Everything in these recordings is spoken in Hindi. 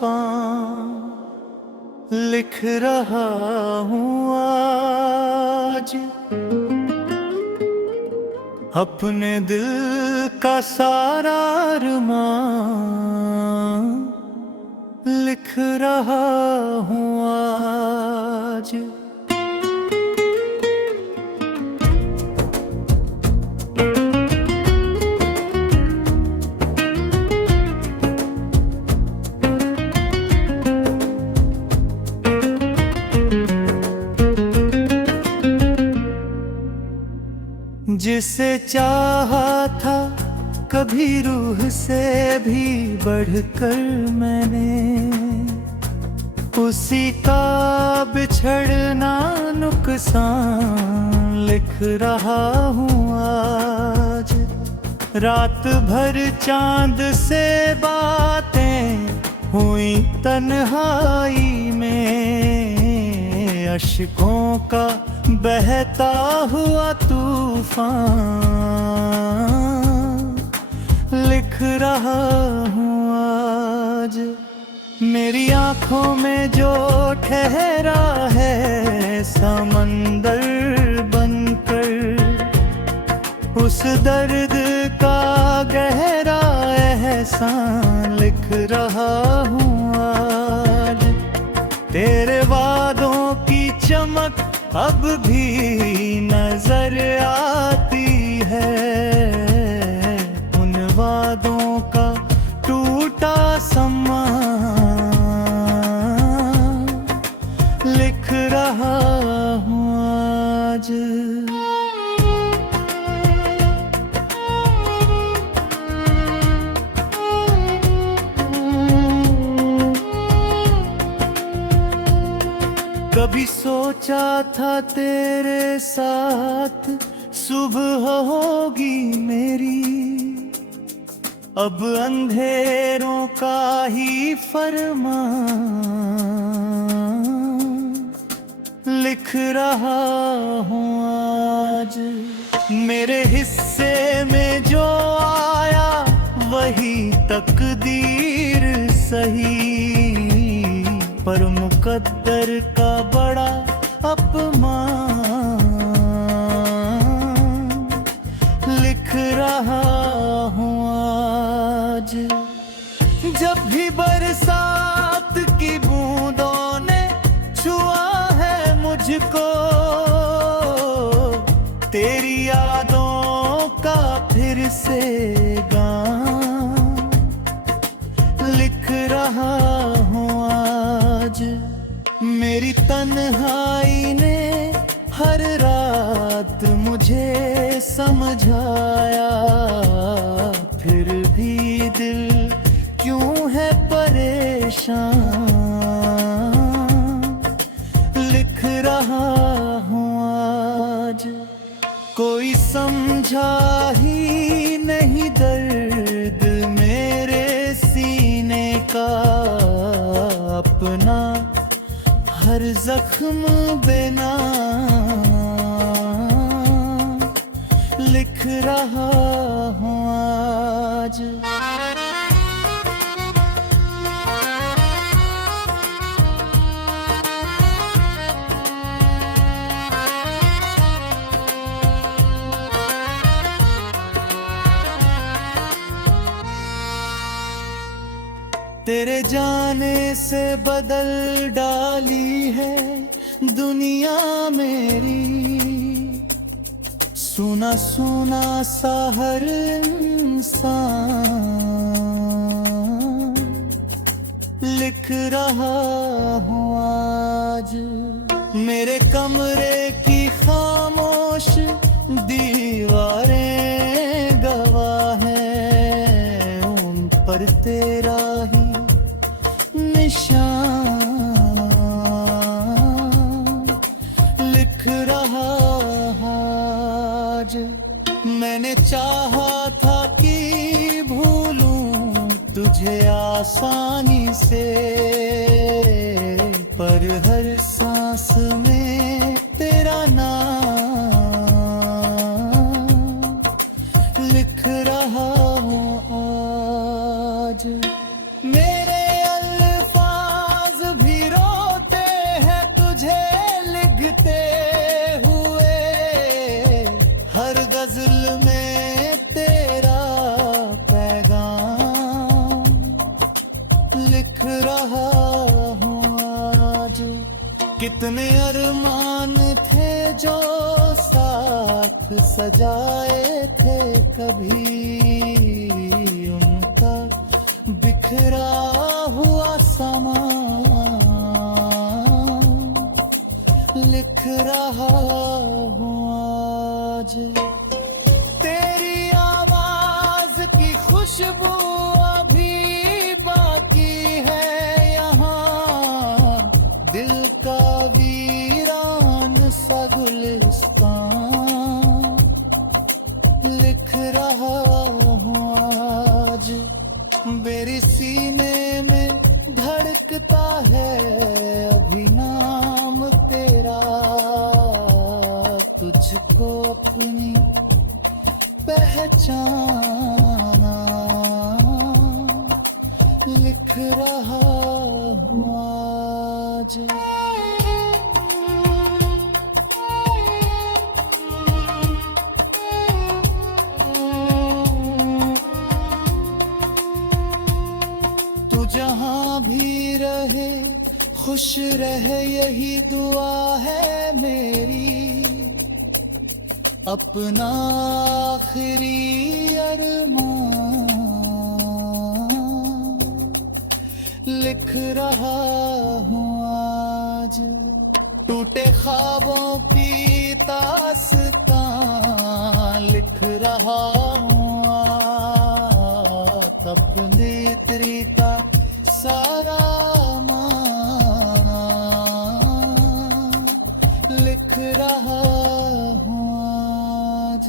पाँव लिख रहा हूँ आज, अपने दिल का सारा अरमान लिख रहा हूँ आज। जिसे चाहा था कभी रूह से भी बढ़कर मैंने, उसी का बिछड़ना नुकसान लिख रहा हूँ आज। रात भर चांद से बातें हुई तन्हाई में, अश्कों का बहता हुआ तूफान लिख रहा हूँ आज। मेरी आँखों में जो ठहरा है समंदर बनकर, उस दर्द का गहरा एहसान लिख रहा हूँ आज। तेरे वादों की चमक अब भी नजर आती है, उन वादों का टूटा सम्मान लिख रहा हूँ आज। कभी सोचा था तेरे साथ सुबह होगी मेरी, अब अंधेरों का ही फरमान लिख रहा हूँ आज। मेरे हिस्से में जो आया वही तकदीर सही, पर मुकद्दर का बड़ा अपमान लिख रहा हूँ आज। जब भी बरसात की बूंदों ने छुआ है मुझको, तेरी यादों का फिर से गान लिख रहा हूँ आज। मेरी तन्हाई ने हर रात मुझे समझाया, फिर भी दिल क्यों है परेशान लिख रहा हूँ आज। कोई समझा ही नहीं दर्द मेरे सीने का, अपना हर जख्म बिना लिख रहा हूँ आज। तेरे जाने से बदल डाली है दुनिया मेरी, सुना सुना सा हर इंसान लिख रहा हूँ आज। मेरे कमरे की खामोश दीवारें गवाह हैं, उन पर तेरा ही निशान लिख रहा आज। मैंने चाहा था कि भूलूं तुझे आसानी से, पर हर सांस में तेरा नाम लिख रहा हूँ आज। मेरे कितने अरमान थे जो साथ सजाए थे कभी, उनका बिखरा हुआ सामान लिख रहा हूँ आज। तेरी आवाज की खुशबू अभी बाकी है यहाँ, दिल का वीरान सा गुलिस्तान लिख रहा हूँ आज। मेरे सीने में धड़कता है अभी नाम तेरा, तुझको अपनी पहचाना लिख रहा हूँ आज। तू जहाँ भी रहे खुश रहे यही दुआ है मेरी, अपना आखिरी अरमान लिख रहा हूँ आज। टूटे ख्वाबों की दास्तां लिख रहा हूँ आज। अपने तेरी का सारा माना लिख रहा हूँ आज।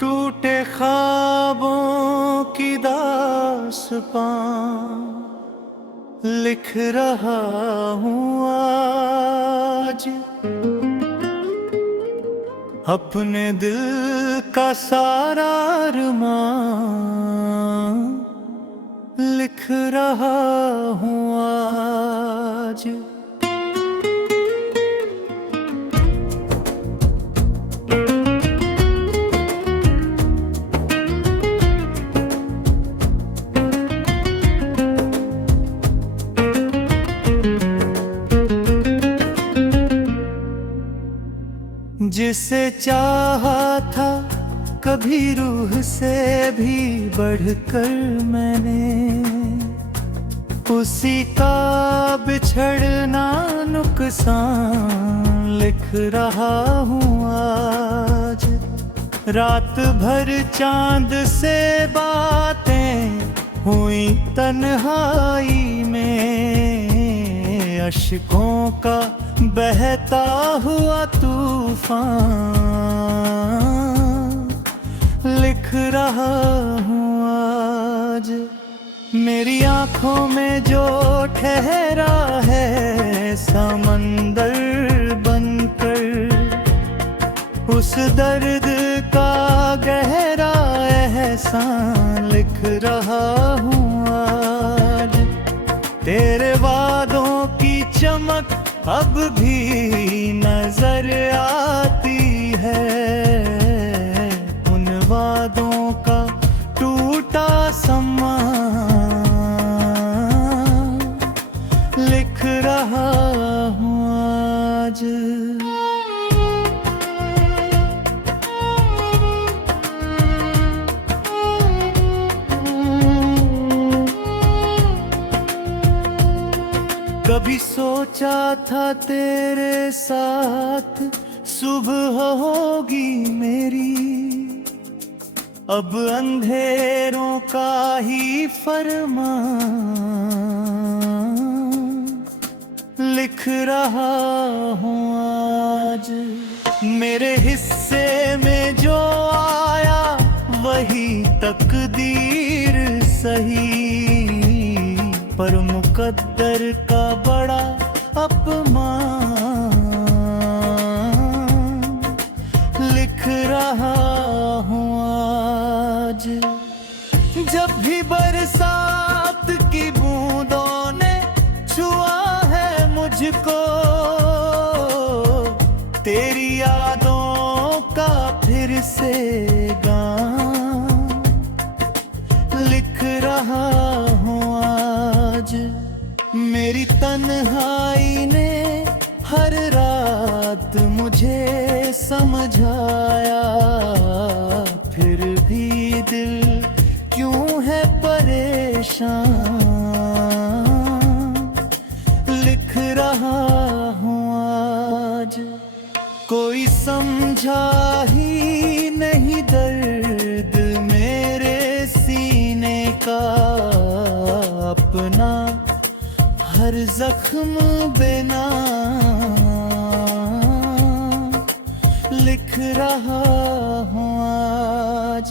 टूटे ख्वाबों की दास्तां लिख रहा हूँ आज। अपने दिल का सारा अरमान लिख रहा हूँ आज। जिसे चाहा था कभी रूह से भी बढ़कर मैंने, उसी का बिछड़ना नुकसान लिख रहा हूँ आज। रात भर चांद से बातें हुई तन्हाई में, अश्कों का बहता हुआ तूफान लिख रहा हूँ आज। मेरी आँखों में जो ठहरा है समंदर बनकर, उस दर्द का गहरा एहसान लिख रहा हूँ आज। तेरे वादों की चमक अब भी नजर आती है, उन वादों का टूटा सम्मान लिख रहा हूँ आज। कभी सोचा था तेरे साथ सुबह होगी मेरी, अब अंधेरों का ही फरमान लिख रहा हूँ आज। मेरे हिस्से में जो आया वही तकदीर सही, पर मुकद्दर का बड़ा अपमान। लिख रहा हूँ आज। जब भी बरसात की बूंदों ने छुआ है मुझको, तेरी यादों का फिर से गान लिख रहा हूँ आज। मेरी तन्हाई ने हर रात मुझे समझाया, फिर भी दिल क्यों है परेशान। लिख रहा हूँ आज। कोई समझा ही नहीं दर्द मेरे सीने का, अपना हर जख्म बिना लिख रहा हूँ आज।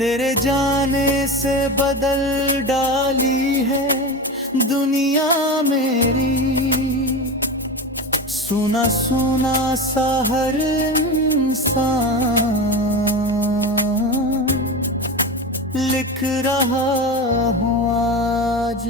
तेरे जाने से बदल डाली है दुनिया मेरी, सुना सुना सा हर इंसान लिख रहा हूँ आज।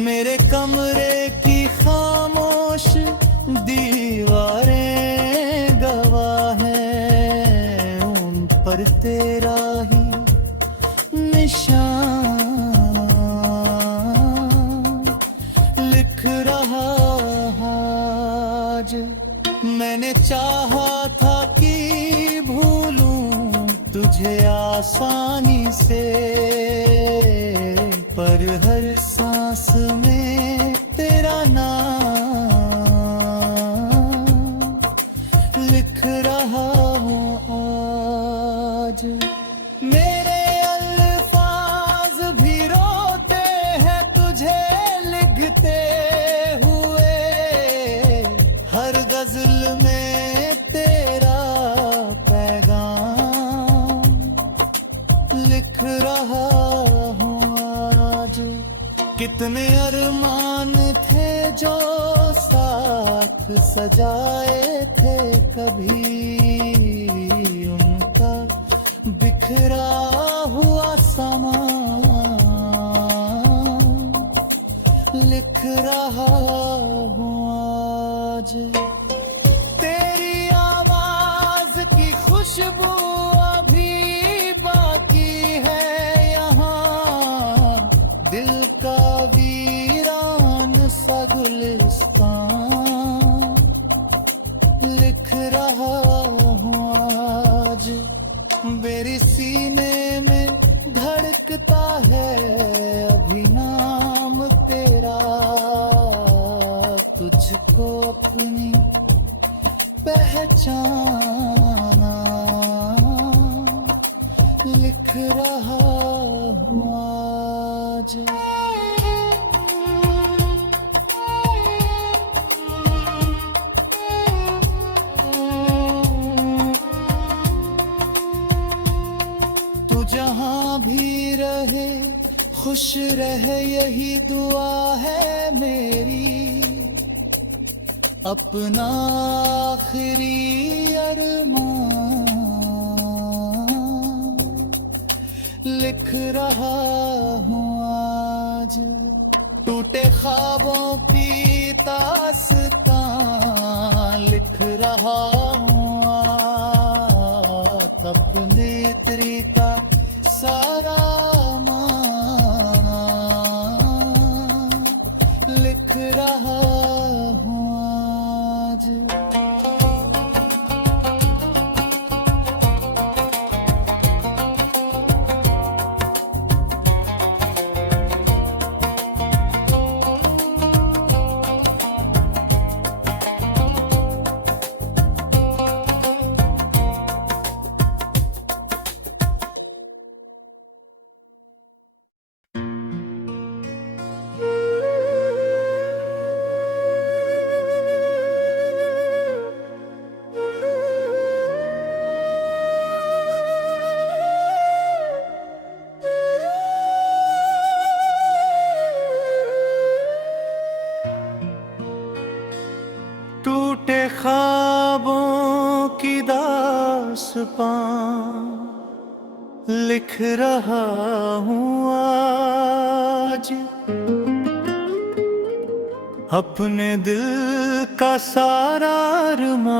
मेरे कमरे की खामोश दीवारें गवाह हैं, उन पर तेरा ही निशान लिख रहा आज। मैंने चाहा था कि भूलूं तुझे आसानी से, पर हर सांस में तेरा नाम लिख रहा हूँ आज। मेरे अल्फाज भी रोते हैं तुझे लिखते हुए, हर गजल में तेरा पैगाम लिख रहा हूँ आज। कितने अरमान थे जो साथ सजाए थे कभी, उनका बिखरा हुआ सामान लिख रहा हूँ आज। तेरी आवाज की खुशबू अभी बाकी है यहाँ, दिल का वीरान सा गुलिस्तान लिख रहा हूँ आज। मेरे सीने में धड़कता है अभी नाम तेरा, तुझको अपनी पहचाना लिख रहा हूँ आज। जहाँ भी रहे खुश रहे यही दुआ है मेरी, अपना आखिरी अरमान लिख रहा हूँ आज। टूटे ख्वाबों की दास्तां लिख रहा हूँ आज। अपने तरीका सारा माना लिख रहा हूँ आज। की दास्तां लिख रहा हूँ आज। अपने दिल का सारा अरमान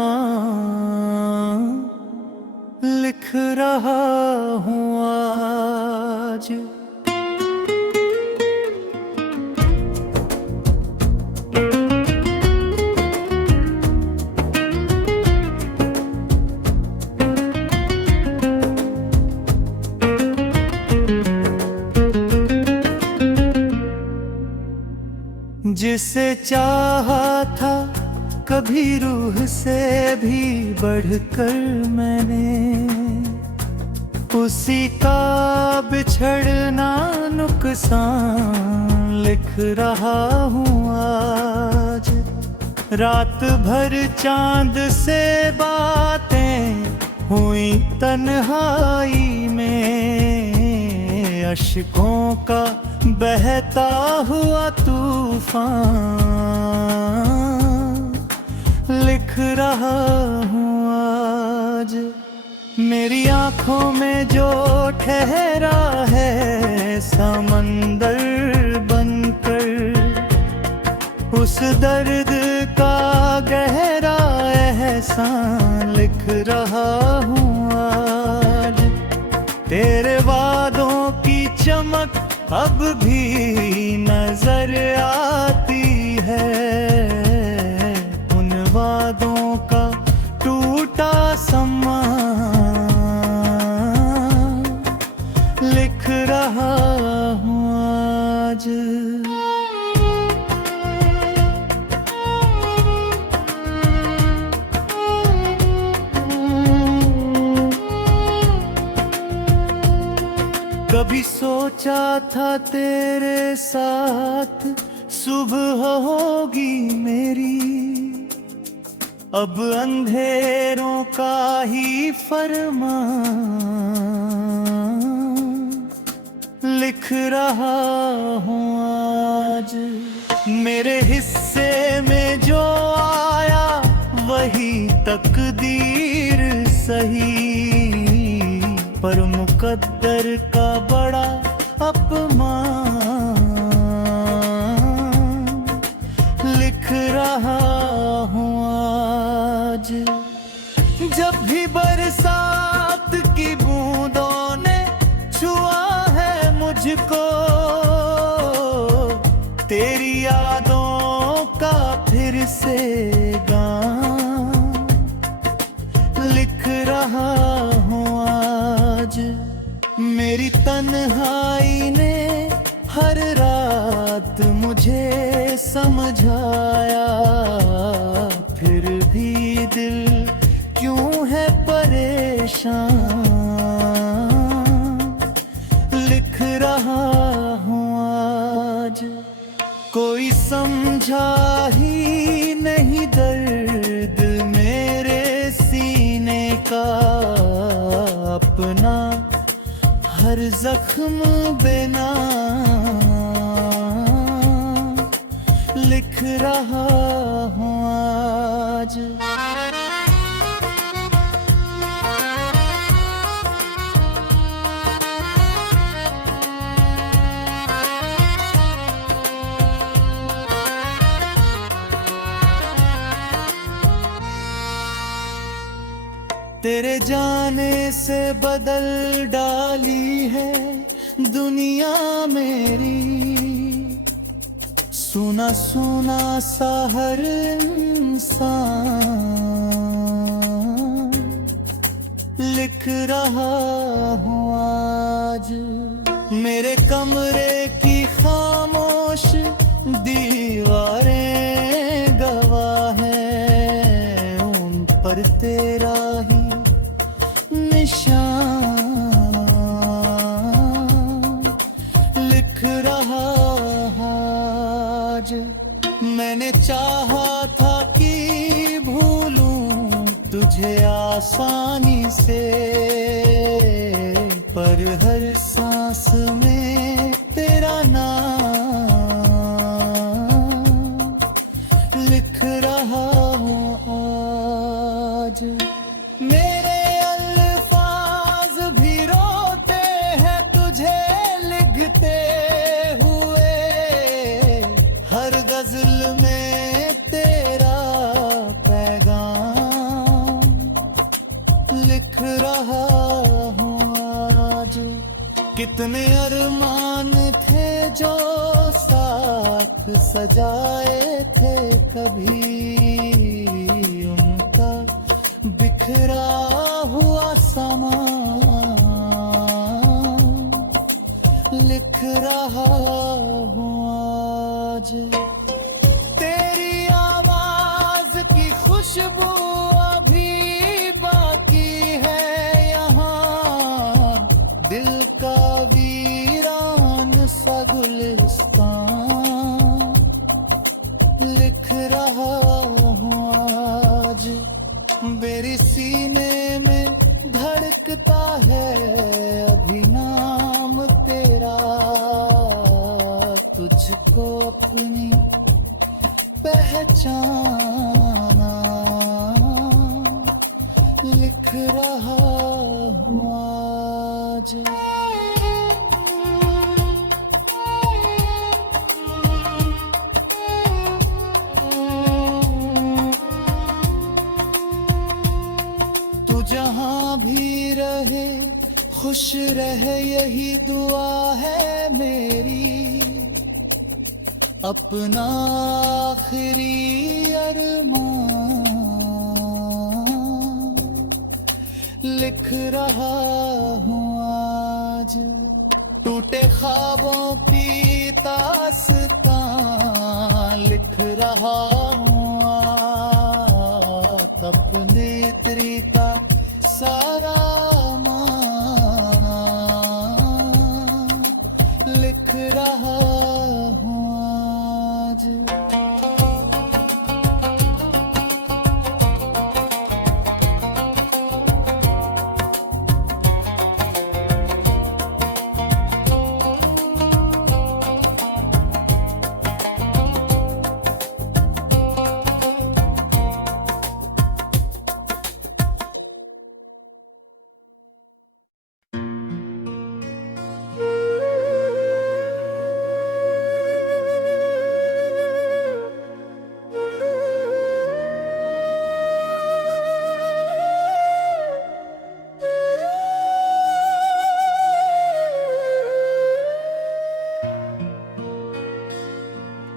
लिख रहा हूँ आज। जिसे चाहा था कभी रूह से भी बढ़कर मैंने, उसी का बिछड़ना नुकसान लिख रहा हूँ आज। रात भर चांद से बातें हुई तन्हाई में, अश्कों का बहता हुआ तूफान लिख रहा हूँ आज। मेरी आँखों में जो ठहरा है समंदर बनकर, उस दर्द का गहरा एहसान लिख रहा हूँ आज। तेरे वादों की चमक अब भी नजर आती है, उन वादों का टूटा सम्मान लिख रहा हूँ आज। कभी सोचा था तेरे साथ सुबह होगी मेरी, अब अंधेरों का ही फरमान लिख रहा हूँ आज। मेरे हिस्से में जो आया वही तकदीर सही, पर मुकद्दर का बड़ा अपमान लिख रहा हूँ आज। जब भी बरसात की बूंदों ने छुआ है मुझको, तेरी यादों का फिर से गान लिख रहा हूँ आज। मेरी तन्हाई ने हर रात मुझे समझाया, फिर भी दिल क्यों है परेशान लिख रहा हूँ आज। कोई समझा ही नहीं दर्द मेरे सीने का, अपना हर जख्म बिना लिख रहा हूँ आज। तेरे जाने से बदल डाली है दुनिया मेरी, सुना सुना सा हर इंसान लिख रहा हूँ आज। मेरे कमरे की खामोश दीवारें गवाह हैं, उन पर तेरा ही निशान लिख रहा आज। मैंने चाहा था कि भूलूं तुझे आसानी से, पर हर सांस में तेरा नाम लिख रहा हूँ आज। कितने अरमान थे जो साथ सजाए थे कभी, उनका बिखरा हुआ सामान लिख रहा हूँ आज। तेरी आवाज की खुशबू अभी बाकी है यहाँ, दिल का वीरान सा गुलिस्तान लिख रहा हूँ आज। मेरे सीने में धड़कता है अभी नाम तेरा, तुझको अपनी पहचाना लिख रहा हूँ आज। तू जहाँ भी रहे खुश रहे यही दुआ है मेरी, अपना आखिरी अरमान लिख रहा हूँ आज। टूटे ख्वाबों की दास्तां लिख रहा हूँ आज। अपने तरीका सारा माना लिख रहा हूँ आज।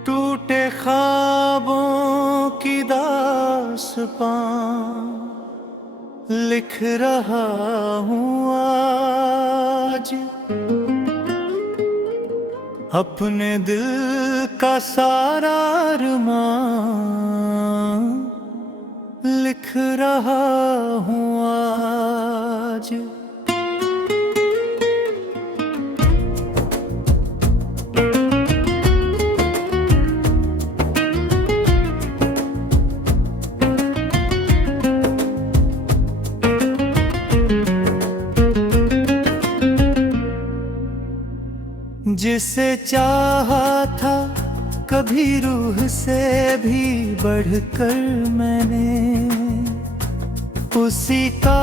टूटे ख्वाबों की दास्तां लिख रहा हूँ आज। अपने दिल का सारा अरमान लिख रहा हूँ आज। जिसे चाहा था कभी रूह से भी बढ़कर मैंने, उसी का